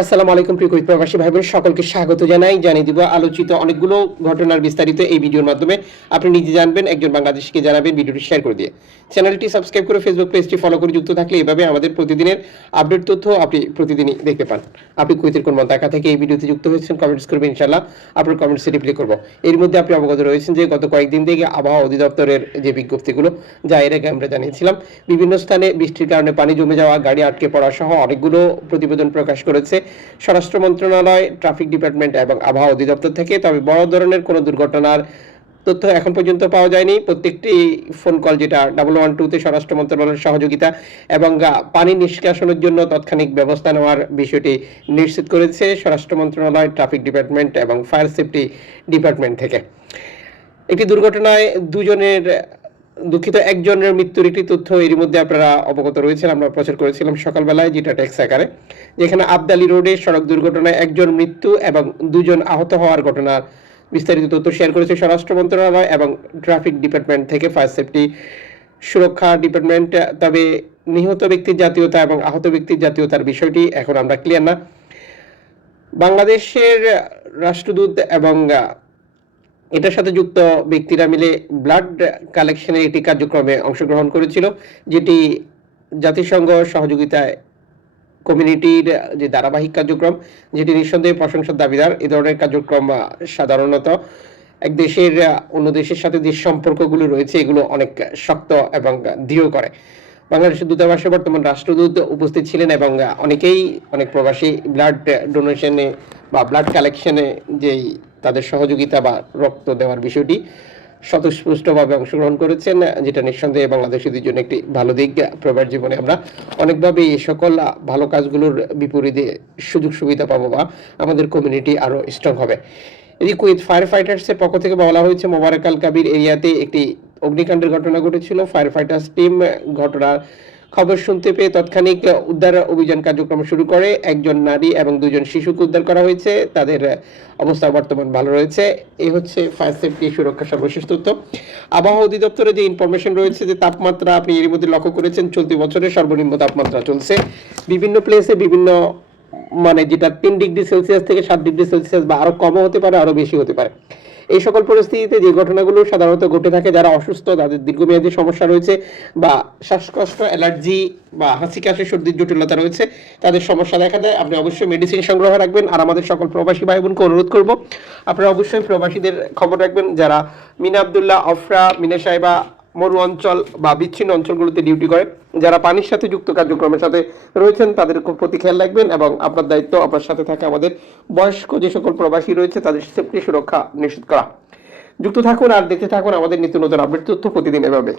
আসসালামু আলাইকুম, প্রিয় কুইক প্রবাসী ভাই বোন সকলকে স্বাগত জানাই। জানিয়ে দিব আলোচিত অনেকগুলো ঘটনার বিস্তারিত এই ভিডিওর মাধ্যমে। আপনি নিজে জানবেন, একজন বাংলাদেশিকে জানাবেন ভিডিওটি শেয়ার করে দিয়ে। চ্যানেলটি সাবস্ক্রাইব করে ফেসবুক পেজটি ফলো করে যুক্ত থাকলে এভাবে আমাদের প্রতিদিনের আপডেট তথ্য আপনি প্রতিদিনই দেখতে পান। আপনি কুইতের কোন মন্তাকা থেকে এই ভিডিওতে যুক্ত হয়েছেন কমেন্টস করবেন ইনশাল্লাহ আপনার কমেন্টসে রিপ্লাই করব। এর মধ্যে আপনি অবগত রয়েছেন যে গত কয়েকদিন থেকে আবহাওয়া অধিদপ্তরের যে বিজ্ঞপ্তিগুলো, যা এর আগে আমরা জানিয়েছিলাম, বিভিন্ন স্থানে বৃষ্টির কারণে পানি জমে যাওয়া, গাড়ি আটকে পড়া সহ অনেকগুলো প্রতিবেদন প্রকাশ করেছে। স্বরাষ্ট্র মন্ত্রণালয়, ট্রাফিক ডিপার্টমেন্ট এবং আবহাওয়া অধিদপ্তর থেকে, তবে বড় ধরনের কোনো দুর্ঘটনার তথ্য এখন পর্যন্ত পাওয়া যায়নি। প্রত্যেকটি ফোন কল যেটা ডাবল ওয়ান টুতে স্বরাষ্ট্র মন্ত্রণালয়ের সহযোগিতা এবং পানি নিষ্কাশনের জন্য তাৎক্ষণিক ব্যবস্থা নেওয়ার বিষয়টি নিশ্চিত করেছে স্বরাষ্ট্র মন্ত্রণালয়, ট্রাফিক ডিপার্টমেন্ট এবং ফায়ার সেফটি ডিপার্টমেন্ট থেকে। একটি দুর্ঘটনায় দুজনের দুঃখিত, একজনের মৃত্যুর একটি তথ্য এর মধ্যে আপনারা অবগত রয়েছেন, আমরা প্রচার করেছিলাম সকালবেলায় যেটা ট্যাক্স আকারে, যেখানে আবদালি রোডে সড়ক দুর্ঘটনায় একজন মৃত্যু এবং দুজন আহত হওয়ার ঘটনার বিস্তারিত তথ্য শেয়ার করেছে স্বরাষ্ট্র মন্ত্রণালয় এবং ট্রাফিক ডিপার্টমেন্ট থেকে ফায়ার সেফটি সুরক্ষা ডিপার্টমেন্ট। তবে নিহত ব্যক্তির জাতীয়তা এবং আহত ব্যক্তির জাতীয়তার বিষয়টি এখন আমরা ক্লিয়ার না। বাংলাদেশের রাষ্ট্রদূত এবং এটার সাথে যুক্ত ব্যক্তিরা মিলে ব্লাড কালেকশনের একটি কার্যক্রমে অংশগ্রহণ করেছিল, যেটি জাতিসংঘ সহযোগিতায় কমিউনিটির যে ধারাবাহিক কার্যক্রম, যেটি নিঃসন্দেহে প্রশংসার দাবিদার। এ ধরনের কার্যক্রম সাধারণত এক দেশের অন্য দেশের সাথে যে সম্পর্কগুলো রয়েছে, এগুলো অনেক শক্ত এবং দৃঢ় করে। বাংলাদেশের দূতাবাসে বর্তমান রাষ্ট্রদূত উপস্থিত ছিলেন এবং অনেকেই অনেক প্রবাসী ব্লাড ডোনেশনে বা ব্লাড কালেকশনে যেই তাদের সহযোগিতা বা রক্ত দেওয়ার বিষয়টি স্বতঃস্পষ্টভাবে অংশগ্রহণ করেছেন, যেটা নিঃসন্দেহে বাংলাদেশিদের জন্য একটি ভালো দিক। প্রবার জীবনে আমরা অনেকভাবে এই সকল ভালো কাজগুলোর বিপরীতে সুযোগ সুবিধা পাবো বা আমাদের কমিউনিটি আরও স্ট্রং হবে। এদিকে কুইথ ফায়ার ফাইটার্সের পক্ষ থেকে বলা হয়েছে, মোবারক আল কাবির এরিয়াতে একটি অগ্নিকাণ্ডের ঘটনা ঘটেছিল। ফায়ার ফাইটার্স টিম ঘটনার খবর শুনতে পেয়ে তাৎক্ষণিক উদ্ধার অভিযান কার্যক্রম শুরু করে একজন নারী এবং দুজন শিশুকে উদ্ধার করা হয়েছে। তাদের অবস্থা বর্তমান ভালো রয়েছে। এই হচ্ছে ফায়ার সেফটি সুরক্ষা সর্বশেষ তথ্য। আবহাওয়া অধিদপ্তরে যে ইনফরমেশন রয়েছে যে তাপমাত্রা আপনি এর মধ্যে লক্ষ্য করেছেন, চলতি বছরের সর্বনিম্ন তাপমাত্রা চলছে। বিভিন্ন প্লেসে বিভিন্ন মানে যেটা তিন ডিগ্রি সেলসিয়াস থেকে সাত ডিগ্রি সেলসিয়াস বা আরও কমও হতে পারে, আরও বেশি হতে পারে। এই সকল পরিস্থিতিতে যে ঘটনাগুলো সাধারণত ঘটে থাকে, যারা অসুস্থ, তাদের দীর্ঘমেয়াদী সমস্যা রয়েছে বা শ্বাসকষ্ট, অ্যালার্জি বা হাসি কাশি সর্দির জটিলতা রয়েছে, তাদের সমস্যা দেখা দেয়। আপনি অবশ্যই মেডিসিন সংগ্রহ রাখবেন। আর আমাদের সকল প্রবাসী ভাই বোনকে অনুরোধ করব, আপনারা অবশ্যই প্রবাসীদের খবর রাখবেন। যারা মিনা আবদুল্লাহ, অফরা, মিনা সাহেবা মরু অঞ্চল বা বিচ্ছিন্ন অঞ্চলগুলোতে ডিউটি করে। যারা পানির সাথে যুক্ত কার্যক্রমের সাথে রয়েছেন, তাদের প্রতি খেয়াল রাখবেন এবং আপনার দায়িত্ব আপনার সাথে থাকে আমাদের বয়স্ক যে সকল প্রবাসী রয়েছে, তাদের সেফটি সুরক্ষা নিশ্চিত করা। যুক্ত থাকুন আর দেখতে থাকুন আমাদের নিত্য নতুন আপডেট তথ্য প্রতিদিন এভাবে।